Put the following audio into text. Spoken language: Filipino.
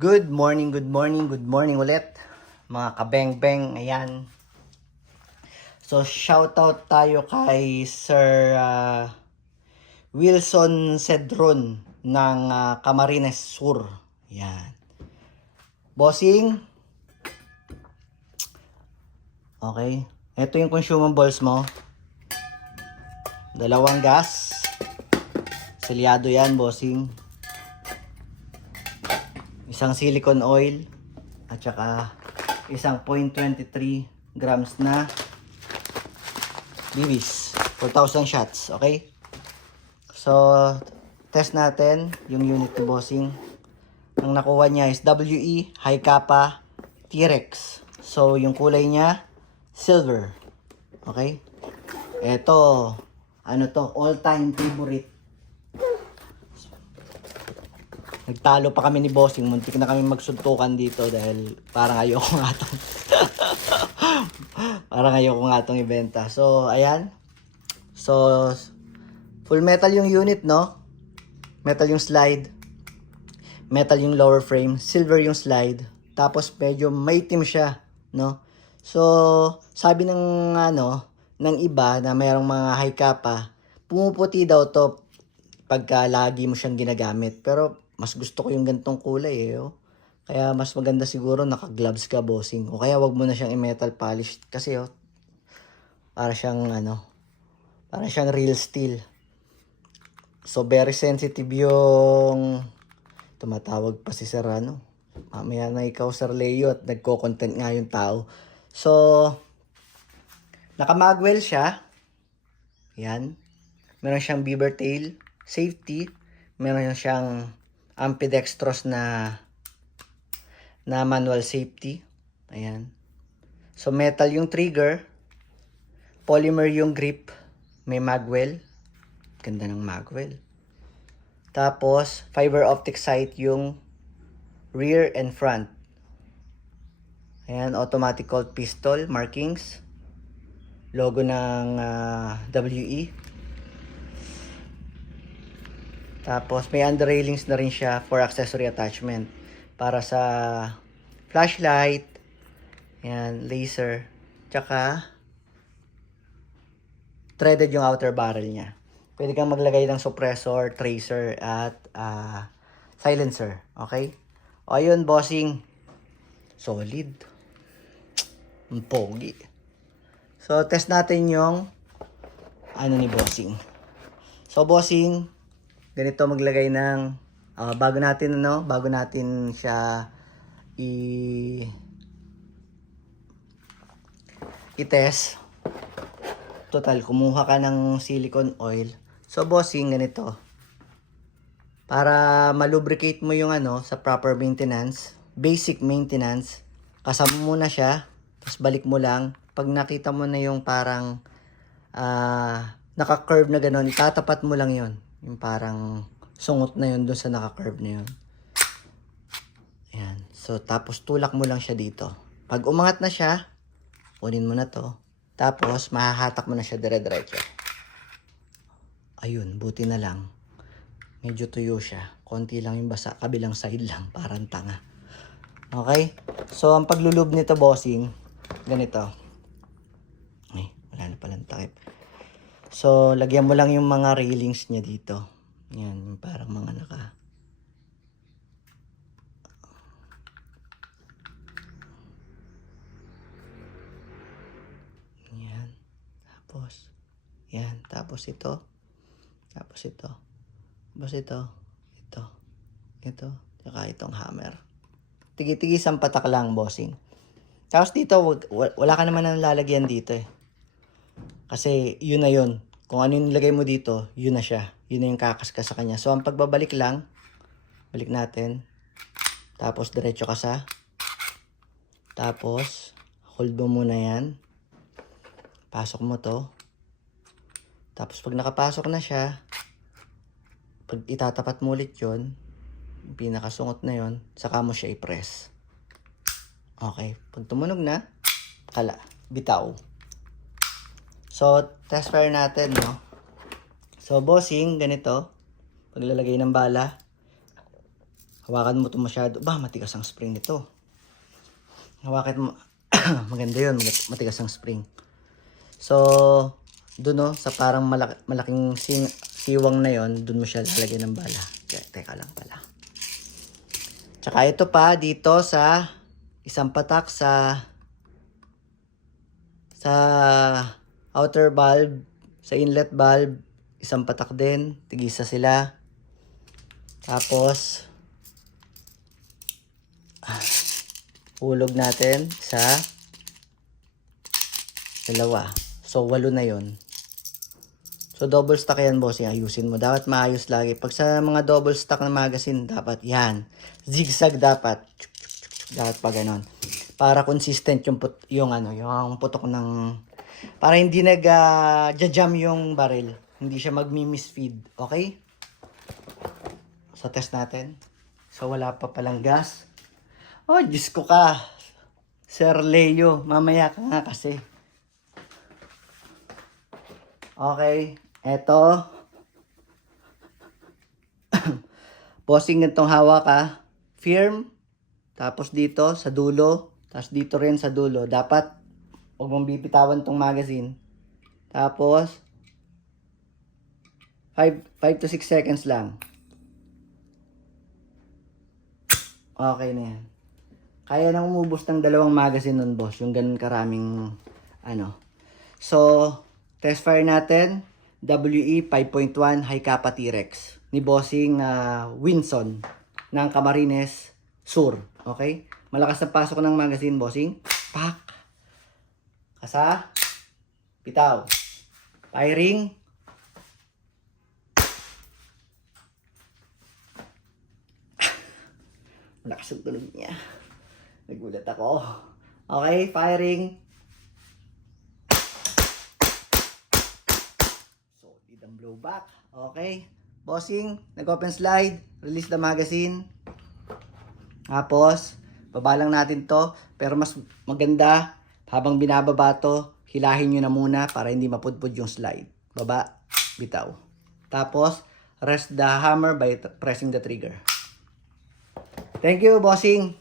Good morning, good morning, good morning ulit mga kabeng-beng, ayan. So shoutout tayo kay Sir Wilson Cedron ng Camarines Sur. Ayan. Bossing, okay. Ito yung consumables mo. Dalawang gas. Selyado yan, bossing. Isang silicone oil at saka isang 0.23 grams na Bibis. 4,000 shots, okay? So, test natin yung unit ni bossing. Ang nakuha niya is WE High Kappa T-Rex. So, yung kulay niya, silver. Okay? Ito, ano to, all-time favorite. Nagtalo pa kami ni bossing, muntik na kami magsuntukan dito dahil parang ayoko nga itong parang ayoko nga itong ibenta. So, ayan. So, full metal yung unit, no? Metal yung slide. Metal yung lower frame. Silver yung slide. Tapos, medyo maitim siya, no? So, sabi ng, ng iba na mayroong mga high kappa, pumuputi daw to pagka lagi mo siyang ginagamit. Pero, mas gusto ko yung gantong kulay, oh. Kaya, mas maganda siguro naka-gloves ka, bossing. O kaya, wag mo na siyang i-metal polish. Kasi, para siyang, para siyang real steel. So, very sensitive yung tumatawag pa si Sir, mamaya na ikaw, Sir Leo, at nagko-content nga yung tao. So, naka-magwell siya. Yan. Meron siyang beaver tail, safety. Meron siyang ambidextrous na manual safety. Ayan. So, metal yung trigger. Polymer yung grip. May magwell. Ganda ng magwell. Tapos, fiber optic sight yung rear and front. Ayan, automatic cold pistol markings. Logo ng WE. Tapos, may under railings na rin siya for accessory attachment. Para sa flashlight. Ayan, laser. Tsaka, threaded yung outer barrel niya. Pwede kang maglagay ng suppressor, tracer, at silencer. Okay? O, ayun, bossing. Solid. Ang pogi. So, test natin yung ni bossing. So, bossing, ganito maglagay ng bago natin siya i-test. Total, kumuha ka ng silicone oil. So, bossing, ganito. Para malubricate mo yung sa proper maintenance, basic maintenance, kasama mo muna siya, tapos balik mo lang. Pag nakita mo na yung parang naka-curve na gano'n, itatapat mo lang yon. Yung parang sungot na yun dun sa naka-curve na yun. Ayan. So, tapos tulak mo lang siya dito. Pag umangat na siya, kunin mo na to. Tapos, mahahatak mo na siya dire-diretso. Ayun, buti na lang. Medyo tuyo siya. Konti lang yung basa. Kabilang side lang. Parang tanga. Okay? So, ang paglulub nito, bossing, ganito. Ay, wala na palang takip. So, lagyan mo lang yung mga railings niya dito. Yan, yung parang mga yan. Tapos, yan. Tapos ito. Tapos ito. Tapos ito. Ito. Ito. Tsaka itong hammer. Tigi-tigi isang patak lang, bossing. Tapos dito, wala ka naman nang lalagyan dito eh. Kasi yun na yun. Kung ano yung nilagay mo dito, yun na siya. Yun na yung kakaskas sa kanya. So, ang pagbabalik lang, balik natin. Tapos, diretso ka sa. Tapos, hold mo muna yan. Pasok mo to. Tapos, pag nakapasok na siya, pag itatapat mo ulit yun, yung pinakasungot na yun, saka mo siya i-press. Okay. Pag tumunog na, bitaw. So, test fire natin, no? So, bossing, ganito. Paglalagay ng bala, Hawakan mo ito masyado. Ba, matigas ang spring nito. Hawakan mo. Maganda yun. Matigas ang spring. So, dun no, sa parang malaking siwang na yon, dun mo siya lalagyan ng bala. Teka lang pala. Tsaka ito pa, dito sa isang patak sa outer valve, sa inlet valve, isang patak din. Tigisa sila. Tapos, hulog natin sa dalawa. So, 8 na yon. So, double stack yan, bossing. Ayusin mo. Dapat maayos lagi. Pag sa mga double stack na magazine, dapat yan. Zigzag dapat. Dapat pa ganon. Para consistent yung putok ng... Para hindi nag-jam yung barrel. Hindi siya magmi-misfeed. Okay? So, test natin. So, wala pa palang gas. Oh, Diyos ko ka. Sir Leo, mamaya ka nga kasi. Okay, eto. Bossing itong hawak ha. Firm. Tapos dito sa dulo. Tapos dito rin sa dulo. Dapat, huwag mong bipitawan tong magazine. Tapos, 5 to 6 seconds lang. Okay na yan. Kaya nang umubos ng 2 magazine nun, boss. Yung ganun karaming, So, test fire natin. WE 5.1 High Kappa T-Rex. Ni bossing Winson ng Camarines Sur. Okay? Malakas na pasok ng magazine, bossing. Pak! Kasa. Bitaw. Firing. Malakas ang tunog niya. Nagulat ako. Okay, firing. Solid ang blowback. Okay. Bossing, nag-open slide. Release the magazine. Tapos, baba lang natin to. Pero mas maganda, habang binababa to, hilahin nyo na muna para hindi mapudpud yung slide. Baba, bitaw. Tapos, rest the hammer by pressing the trigger. Thank you, bossing.